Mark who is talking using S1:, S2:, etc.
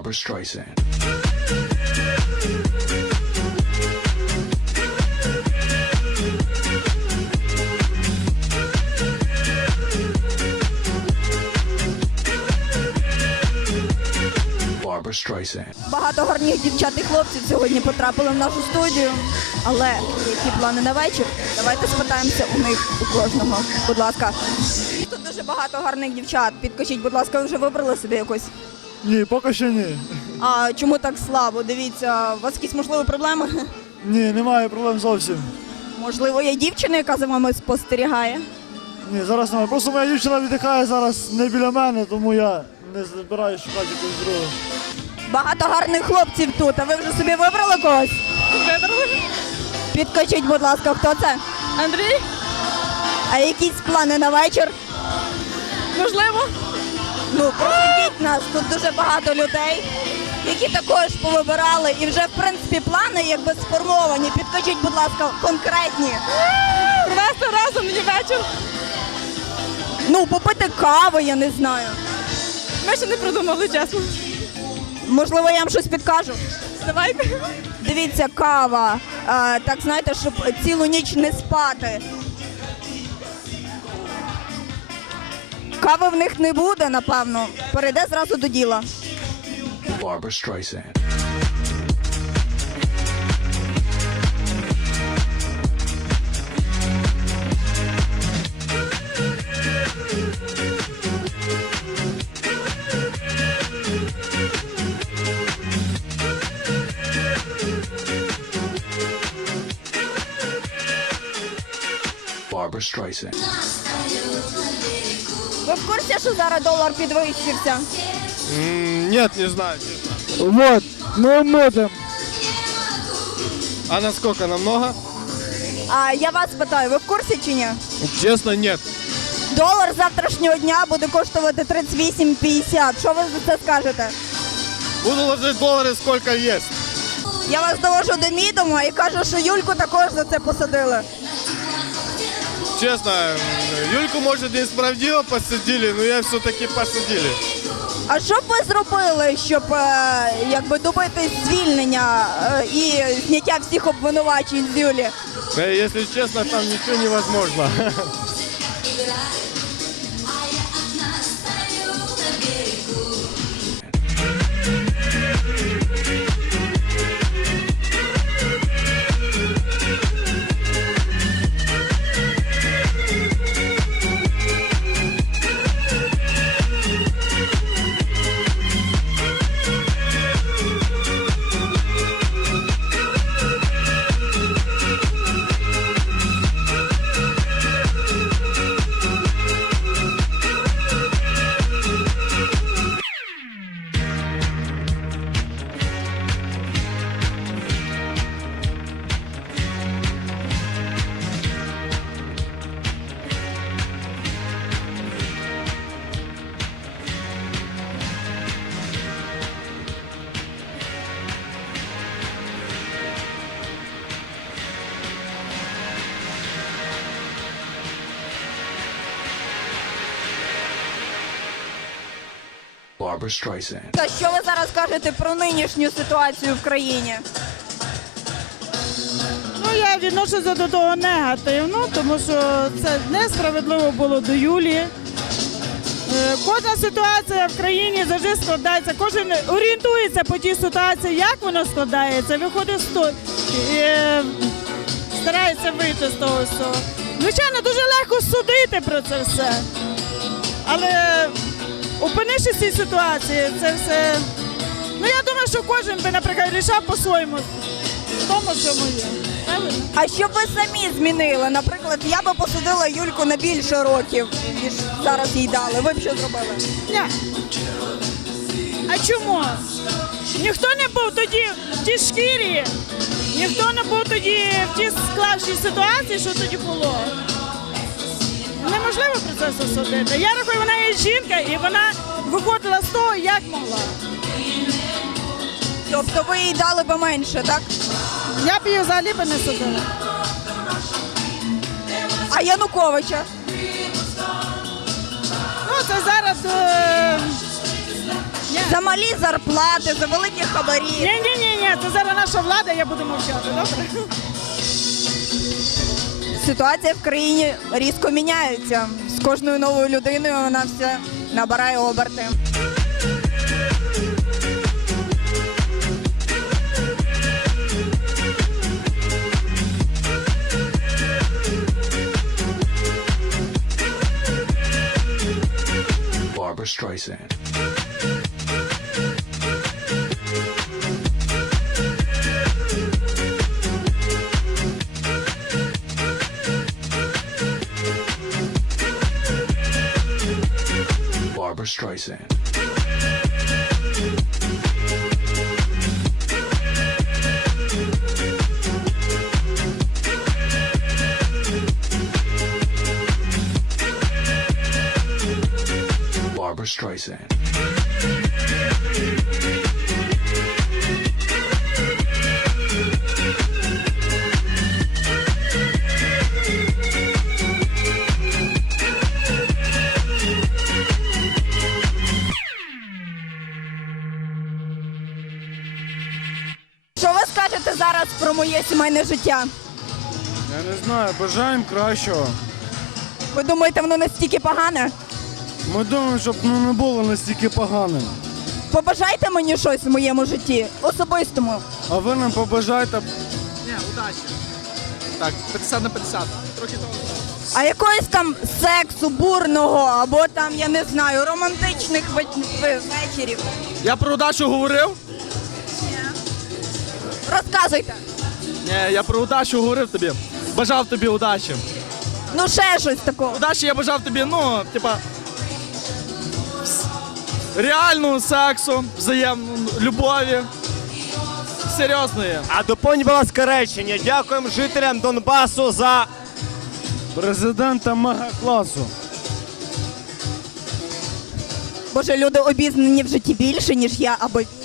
S1: Barbra Streisand. Barbra Streisand.
S2: Багато гарних дівчат і хлопців сьогодні потрапили в нашу студію. Але які плани на вечір? Давайте спитаємося у них у кожного. Будь ласка. Тут дуже багато гарних дівчат. Підкажіть, будь ласка, ви вже вибрали собі якусь?
S3: Ні, поки що ні.
S2: А чому так слабо? Дивіться, у вас якісь можливі проблеми?
S3: Ні, немає проблем зовсім.
S2: Можливо, є дівчина, яка за вами спостерігає?
S3: Ні, зараз немає. Просто моя дівчина віддихає зараз не біля мене, тому я не збираюся шукати якогось другого.
S2: Багато гарних хлопців тут. А ви вже собі вибрали когось?
S4: Вибрали.
S2: Підкажіть, будь ласка, хто це?
S4: Андрій?
S2: А якісь плани на вечір?
S4: Можливо.
S2: Ну, просвітіть нас, тут дуже багато людей, які також повибирали. І вже, в принципі, плани якби сформовані. Підкажіть, будь ласка, конкретні.
S4: Провести разом мені вечір.
S2: Ну, попити каву, я не знаю.
S4: Ми ще не придумали, чесно.
S2: Можливо, я вам щось підкажу.
S4: Давайте.
S2: Дивіться, кава. Так, знаєте, щоб цілу ніч не спати. Кави в них не буде, напевно. Перейде зразу до діла.
S1: Barbra Streisand. Barbra Streisand.
S2: Ви в курсі, що зараз долар підвищився?
S5: Нет, не знаю.
S3: Вот, ми можемо.
S5: А насколько? Намного?
S2: А я вас питаю, ви в курсі чи ні?
S5: Честно, нет.
S2: Долар завтрашнього дня буде коштувати 38,50. Що ви за це скажете?
S5: Буду ложить доллары сколько есть.
S2: Я вас довожу до відома і кажу, що Юльку також за це посадили.
S5: Честно, Юльку, может, несправедливо посадили, но я все-таки посадили.
S2: А що б ви зробили, щоб якби добитись звільнення і зняття всіх обвинувачень з Юлі?
S5: Если честно, там ничего невозможно.
S1: Barbra Streisand.
S2: Та що ви зараз кажете про нинішню ситуацію в країні?
S6: Ну, я відношуся до того негативно, тому що це несправедливо було до Юлії. Кожна ситуація в країні завжди складається, кожен орієнтується по тій ситуації, як вона складається, виходить старається вийти з того всього. Звичайно, дуже легко судити про це все. Але опинившись в цій ситуації, це все. Ну, я думаю, що кожен би, наприклад, рішав по-своєму в тому, чому є. Правильно?
S2: А що б ви самі змінили? Наприклад, я би посадила Юльку на більше років, ніж зараз їй дали. Ви б що зробили?
S6: Ні. А чому? Ніхто не був тоді в тій шкірі, ніхто не був тоді в тій склавшій ситуації, що тоді було. Неможливо про це все судити. Я рахую, вона є жінка, і вона виходила з того, як могла.
S2: Тобто ви їй дали би менше, так?
S6: Я б її взагалі би не судила.
S2: А Януковича?
S6: Ну, це зараз
S2: За малі зарплати, за великі хабарі.
S6: Ні, це зараз наша влада, я буду мовчати, добре?
S2: Ситуація в країні різко міняється. З кожною новою людиною вона все набирає оберти.
S1: Barbara Streisand. Barbara Streisand. Barbara Streisand.
S2: Що ви скажете зараз про моє сімейне життя?
S3: Я не знаю, бажаємо кращого.
S2: Ви думаєте, воно настільки погане?
S3: Ми думаємо, щоб не було настільки поганим.
S2: Побажайте мені щось в моєму житті, особистому.
S3: А ви нам побажайте.
S7: Ні, удачі. Так, 50 на 50. Трохи того.
S2: А якоїсь там сексу, бурного, або там, я не знаю, романтичних вечорів.
S7: Я про удачу говорив?
S2: Розказуйте.
S7: Ні, я про удачу говорив тобі. Бажав тобі удачі.
S2: Ну ще щось такого.
S7: Удачі я бажав тобі, ну, типа, реального сексу, взаємної любові. Серйозної.
S8: А доповніть, будь ласка, речення. Дякуємо жителям Донбасу за
S3: Президента мега-класу.
S2: Боже, люди обізнані в житті більше, ніж я або він.